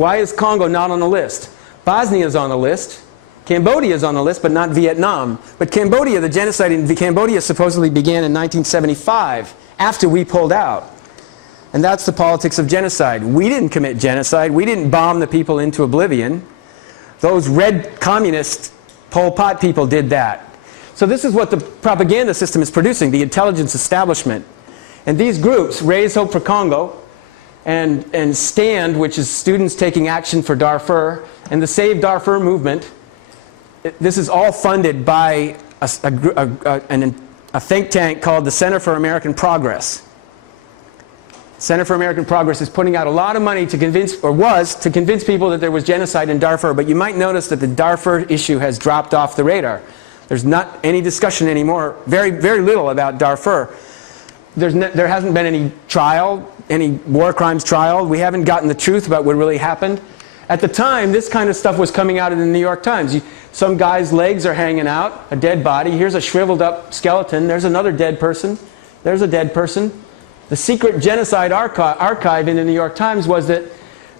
Why is Congo not on the list? Bosnia is on the list. Cambodia is on the list, but not Vietnam. But Cambodia, the genocide in Cambodia supposedly began in 1975, after we pulled out. And that's the politics of genocide. We didn't commit genocide. We didn't bomb the people into oblivion. Those red communist Pol Pot people did that. So this is what the propaganda system is producing, the intelligence establishment. And these groups, Raise Hope for Congo, and STAND, which is Students Taking Action for Darfur, and the Save Darfur movement, this is all funded by a think tank called the Center for American Progress. Center for American Progress is putting out a lot of money to convince, or was, to convince people that there was genocide in Darfur. But you might notice that the Darfur issue has dropped off the radar. There's not any discussion anymore, very little about Darfur. There hasn't been any trial, any war crimes trial. We haven't gotten the truth about what really happened. At the time, this kind of stuff was coming out in the New York Times. Some guy's legs are hanging out, a dead body. Here's a shriveled up skeleton. There's another dead person. There's a dead person. The secret genocide archive in the New York Times was that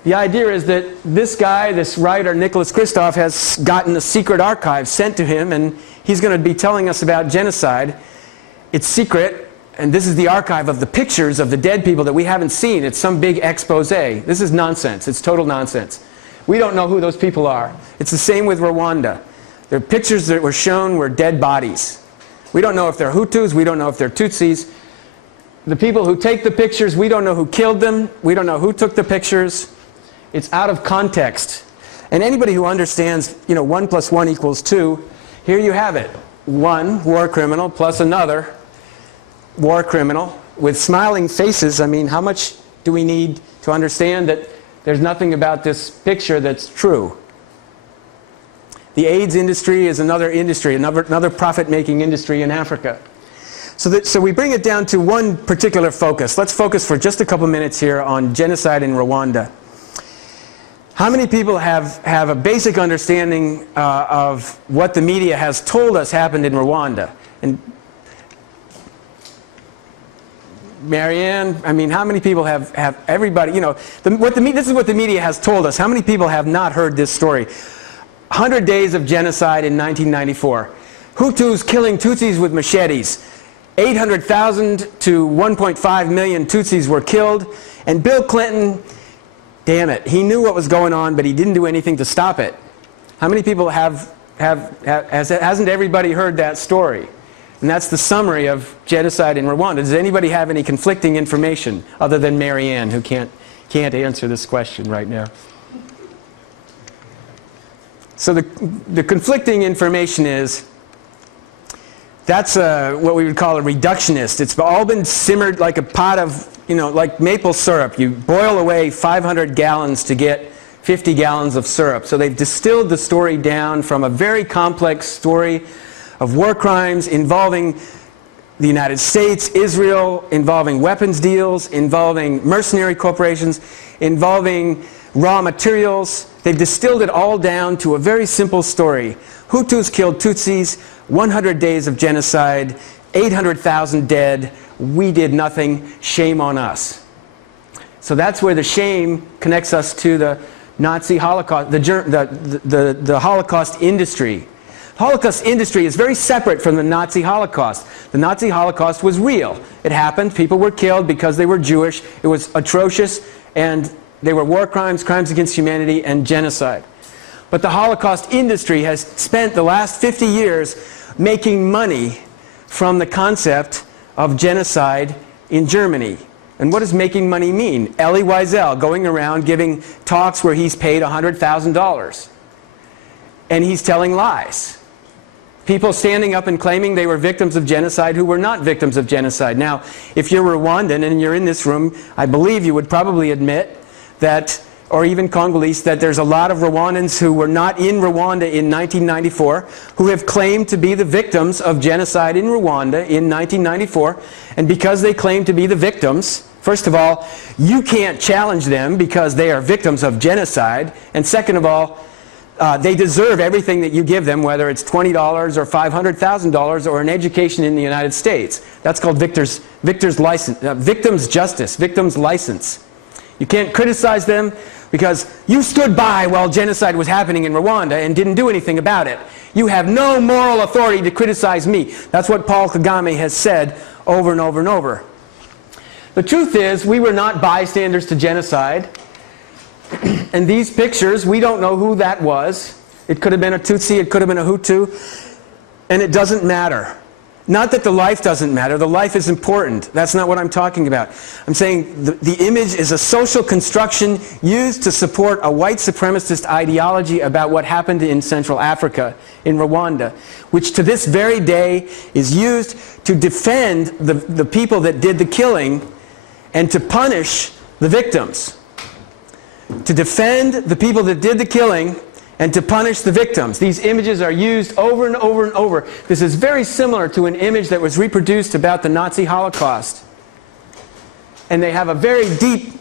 the idea is that this guy, this writer, Nicholas Kristof, has gotten a secret archive sent to him, and he's going to be telling us about genocide. It's secret, and this is the archive of the pictures of the dead people that we haven't seen. It's some big expose. This is nonsense. It's total nonsense. We don't know who those people are. It's the same with Rwanda. The pictures that were shown were dead bodies. We don't know if they're Hutus. We don't know if they're Tutsis. The people who take the pictures, we don't know who killed them. We don't know who took the pictures. It's out of context. And anybody who understands, 1 + 1 = 2, here you have it. One war criminal plus another war criminal with smiling faces. I mean, how much do we need to understand that there's nothing about this picture that's true? The AIDS industry is another industry, another profit-making industry in Africa. So we bring it down to one particular focus. Let's focus for just a couple minutes here on genocide in Rwanda. How many people have a basic understanding of what the media has told us happened in Rwanda? And Marianne, I mean, how many people have everybody, this is what the media has told us. How many people have not heard this story? 100 days of genocide in 1994. Hutus killing Tutsis with machetes. 800,000 to 1.5 million Tutsis were killed. And Bill Clinton, damn it, he knew what was going on, but he didn't do anything to stop it. How many people hasn't everybody heard that story? And that's the summary of genocide in Rwanda. Does anybody have any conflicting information other than Marianne, who can't answer this question right now? So the conflicting information is, that's what we would call a reductionist. It's all been simmered like a pot of, like maple syrup. You boil away 500 gallons to get 50 gallons of syrup. So they've distilled the story down from a very complex story of war crimes involving the United States, Israel, involving weapons deals, involving mercenary corporations, involving raw materials. They've distilled it all down to a very simple story. Hutus killed Tutsis, 100 days of genocide, 800,000 dead, we did nothing, shame on us. So that's where the shame connects us to the Nazi Holocaust, the Holocaust industry. The Holocaust industry is very separate from the Nazi Holocaust. The Nazi Holocaust was real. It happened. People were killed because they were Jewish. It was atrocious, and they were war crimes, crimes against humanity, and genocide. But the Holocaust industry has spent the last 50 years making money from the concept of genocide in Germany. And what does making money mean? Elie Wiesel going around giving talks where he's paid $100,000. And he's telling lies. People standing up and claiming they were victims of genocide who were not victims of genocide. Now, if you're Rwandan and you're in this room, I believe you would probably admit that, or even Congolese, that there's a lot of Rwandans who were not in Rwanda in 1994 who have claimed to be the victims of genocide in Rwanda in 1994. And because they claim to be the victims, first of all, you can't challenge them because they are victims of genocide. And second of all, they deserve everything that you give them, whether it's $20 or $500,000 or an education in the United States. That's called victim's justice, victim's license. You can't criticize them because you stood by while genocide was happening in Rwanda and didn't do anything about it. You have no moral authority to criticize me. That's what Paul Kagame has said over and over and over. The truth is, we were not bystanders to genocide. And these pictures, we don't know who that was. It could have been a Tutsi, it could have been a Hutu, and it doesn't matter. Not that the life doesn't matter, the life is important. That's not what I'm talking about. I'm saying the image is a social construction used to support a white supremacist ideology about what happened in Central Africa, in Rwanda, which to this very day is used to defend the people that did the killing and to punish the victims. To defend the people that did the killing and to punish the victims. These images are used over and over and over. This is very similar to an image that was reproduced about the Nazi Holocaust. And they have a very deep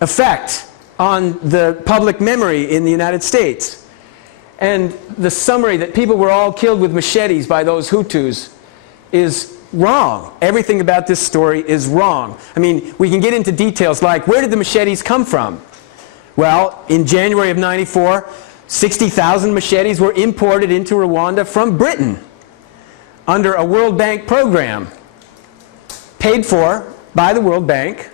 effect on the public memory in the United States. And the summary that people were all killed with machetes by those Hutus is wrong. Everything about this story is wrong. I mean, we can get into details like, where did the machetes come from? Well, in January of '94, 60,000 machetes were imported into Rwanda from Britain under a World Bank program paid for by the World Bank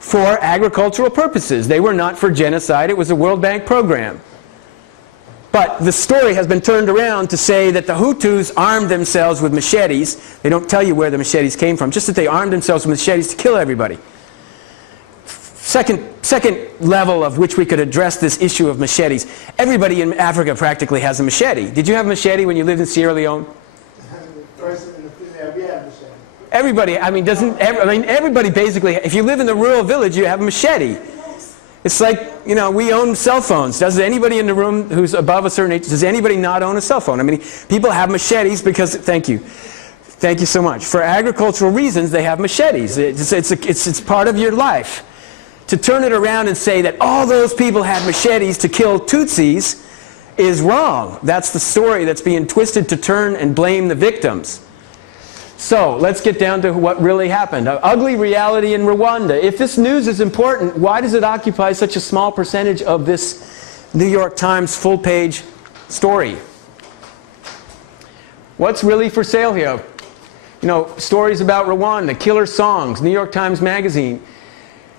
for agricultural purposes. They were not for genocide. It was a World Bank program. But the story has been turned around to say that the Hutus armed themselves with machetes. They don't tell you where the machetes came from, just that they armed themselves with machetes to kill everybody. Second level of which we could address this issue of machetes. Everybody in Africa practically has a machete. Did you have a machete when you lived in Sierra Leone? Everybody, I mean, everybody basically, if you live in the rural village, you have a machete. It's like, you know, we own cell phones. Does anybody in the room who's above a certain age, does anybody not own a cell phone? I mean, people have machetes because, thank you. Thank you so much. For agricultural reasons, they have machetes. It's part of your life. To turn it around and say that all those people had machetes to kill Tutsis is wrong. That's the story that's being twisted to turn and blame the victims. So let's get down to what really happened. An ugly reality in Rwanda. If this news is important, why does it occupy such a small percentage of this New York Times full-page story? What's really for sale here? You know, stories about Rwanda, killer songs, New York Times Magazine.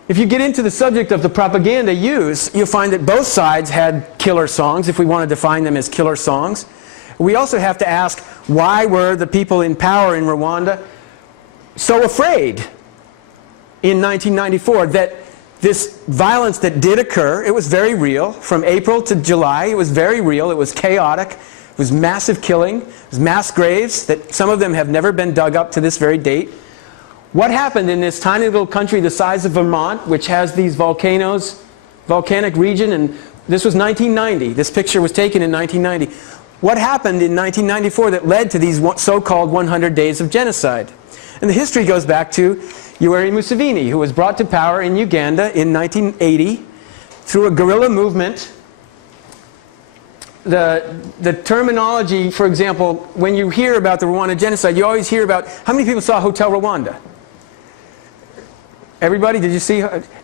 If you get into the subject of the propaganda used, you'll find that both sides had killer songs, if we want to define them as killer songs. We also have to ask, why were the people in power in Rwanda so afraid in 1994 that this violence that did occur, it was very real. From April to July, it was very real. It was chaotic. It was massive killing. It was mass graves that some of them have never been dug up to this very date. What happened in this tiny little country the size of Vermont, which has these volcanoes, volcanic region, and this was 1990. This picture was taken in 1990. What happened in 1994 that led to these so-called 100 days of genocide? And the history goes back to Yoweri Museveni, who was brought to power in Uganda in 1980 through a guerrilla movement. The terminology, for example, when you hear about the Rwanda genocide, you always hear about, how many people saw Hotel Rwanda? Everybody, did you see?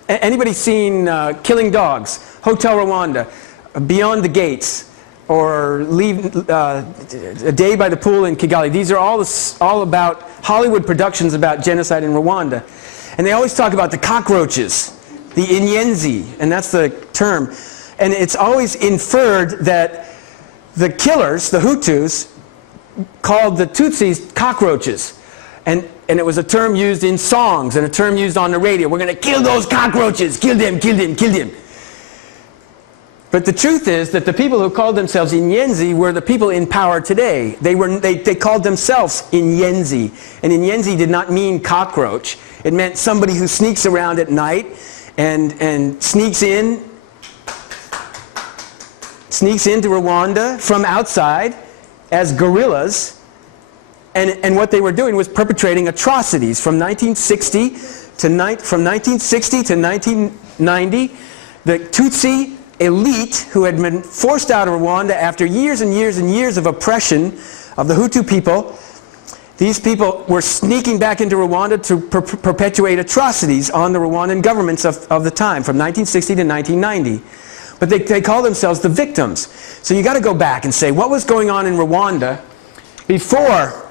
Anybody seen Killing Dogs, Hotel Rwanda, Beyond the Gates, or Leave A Day by the Pool in Kigali? These are all about Hollywood productions about genocide in Rwanda. And they always talk about the cockroaches, the Inyenzi, and that's the term. And it's always inferred that the killers, the Hutus, called the Tutsis cockroaches. And it was a term used in songs and a term used on the radio. We're going to kill those cockroaches. Kill them, kill them, kill them. But the truth is that the people who called themselves Inyenzi were the people in power today. They called themselves Inyenzi. And Inyenzi did not mean cockroach. It meant somebody who sneaks around at night and sneaks into Rwanda from outside as guerrillas. And what they were doing was perpetrating atrocities from 1960 to 1990. The Tutsi elite, who had been forced out of Rwanda after years and years and years of oppression of the Hutu people, These people were sneaking back into Rwanda to perpetuate atrocities on the Rwandan governments of the time, from 1960 to 1990. But they call themselves the victims. So you got to go back and say, what was going on in Rwanda before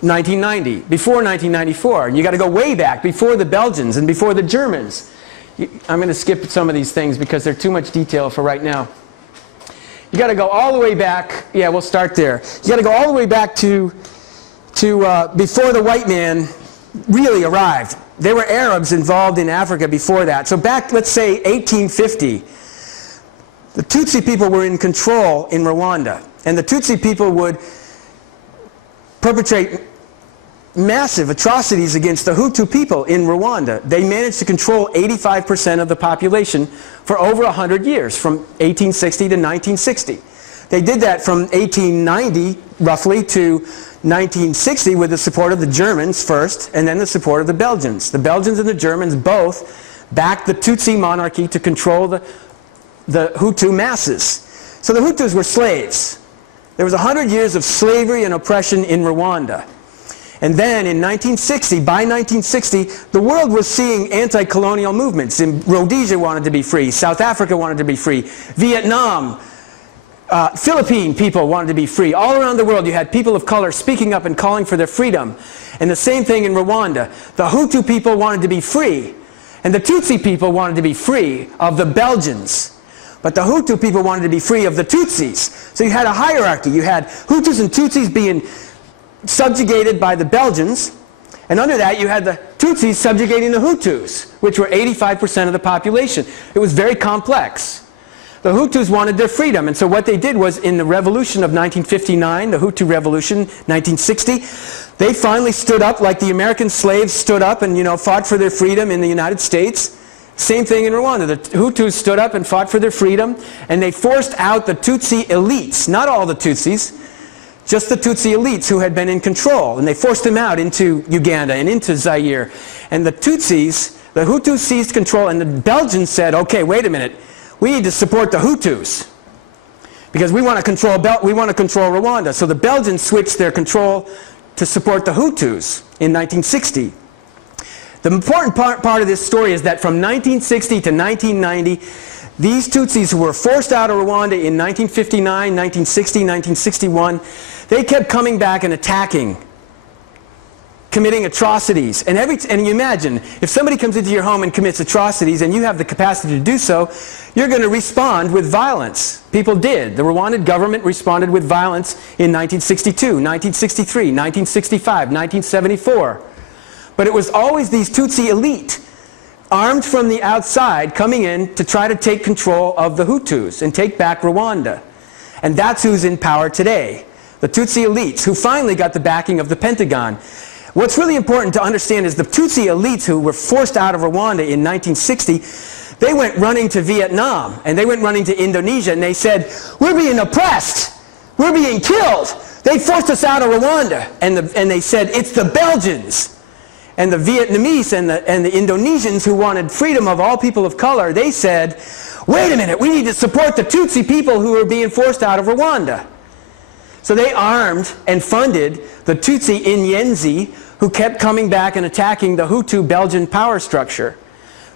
1990, before 1994? And you got to go way back, before the Belgians and before the Germans. I'm going to skip some of these things because they're too much detail for right now. You got to go all the way back. Yeah, we'll start there. You got to go all the way back to before the white man really arrived. There were Arabs involved in Africa before that. So back, let's say, 1850, the Tutsi people were in control in Rwanda. And the Tutsi people would perpetrate massive atrocities against the Hutu people in Rwanda. They managed to control 85% of the population for over 100 years, from 1860 to 1960. They did that from 1890, roughly, to 1960 with the support of the Germans first, and then the support of the Belgians. The Belgians and the Germans both backed the Tutsi monarchy to control the Hutu masses. So the Hutus were slaves. There was 100 years of slavery and oppression in Rwanda. And then in 1960, by 1960, the world was seeing anti-colonial movements. Rhodesia wanted to be free. South Africa wanted to be free. Vietnam, Philippine people wanted to be free. All around the world you had people of color speaking up and calling for their freedom. And the same thing in Rwanda. The Hutu people wanted to be free. And the Tutsi people wanted to be free of the Belgians. But the Hutu people wanted to be free of the Tutsis. So you had a hierarchy. You had Hutus and Tutsis being subjugated by the Belgians. And under that you had the Tutsis subjugating the Hutus, which were 85% of the population. It was very complex. The Hutus wanted their freedom, and so what they did was, in the revolution of 1959, the Hutu Revolution, 1960, they finally stood up like the American slaves stood up and, fought for their freedom in the United States. Same thing in Rwanda. The Hutus stood up and fought for their freedom, and they forced out the Tutsi elites, not all the Tutsis, just the Tutsi elites who had been in control, and they forced them out into Uganda and into Zaire. And the Tutsis, the Hutus seized control, and the Belgians said, okay, wait a minute. We need to support the Hutus because we want to control Rwanda. So the Belgians switched their control to support the Hutus in 1960. The important part of this story is that from 1960 to 1990, these Tutsis who were forced out of Rwanda in 1959, 1960, 1961, they kept coming back and attacking, committing atrocities. And you imagine, if somebody comes into your home and commits atrocities and you have the capacity to do so, you're going to respond with violence. People did. The Rwandan government responded with violence in 1962, 1963, 1965, 1974. But it was always these Tutsi elite, armed from the outside, coming in to try to take control of the Hutus and take back Rwanda. And that's who's in power today. The Tutsi elites, who finally got the backing of the Pentagon. What's really important to understand is the Tutsi elites who were forced out of Rwanda in 1960, they went running to Vietnam, and they went running to Indonesia, and they said, we're being oppressed, we're being killed. They forced us out of Rwanda. And they said, it's the Belgians. And the Vietnamese and the Indonesians who wanted freedom of all people of color, they said, wait a minute, we need to support the Tutsi people who are being forced out of Rwanda. So they armed and funded the Tutsi Inyenzi, who kept coming back and attacking the Hutu Belgian power structure.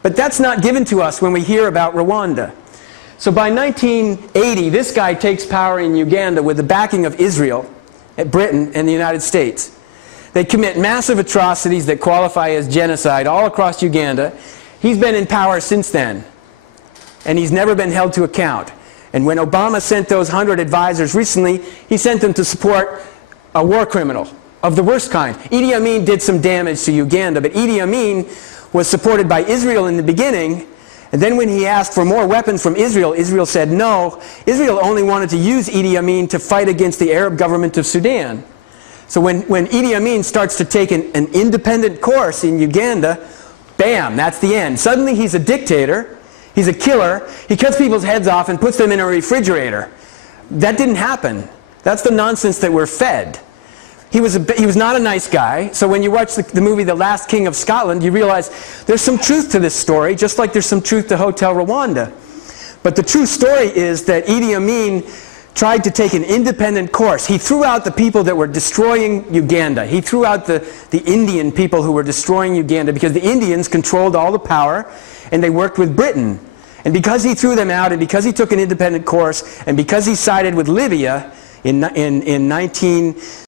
But that's not given to us when we hear about Rwanda. So by 1980, this guy takes power in Uganda with the backing of Israel, Britain, and the United States. They commit massive atrocities that qualify as genocide all across Uganda. He's been in power since then, and he's never been held to account. And when Obama sent those 100 advisors recently, he sent them to support a war criminal of the worst kind. Idi Amin did some damage to Uganda, but Idi Amin was supported by Israel in the beginning, and then when he asked for more weapons from Israel, Israel said no. Israel only wanted to use Idi Amin to fight against the Arab government of Sudan. So when Idi Amin starts to take an independent course in Uganda, bam, that's the end. Suddenly he's a dictator, he's a killer, he cuts people's heads off and puts them in a refrigerator. That didn't happen. That's the nonsense that we're fed. He was not a nice guy, so when you watch the movie The Last King of Scotland, you realize there's some truth to this story, just like there's some truth to Hotel Rwanda. But the true story is that Idi Amin tried to take an independent course. He threw out the people that were destroying Uganda. He threw out the Indian people who were destroying Uganda because the Indians controlled all the power and they worked with Britain. And because he threw them out and because he took an independent course and because he sided with Libya in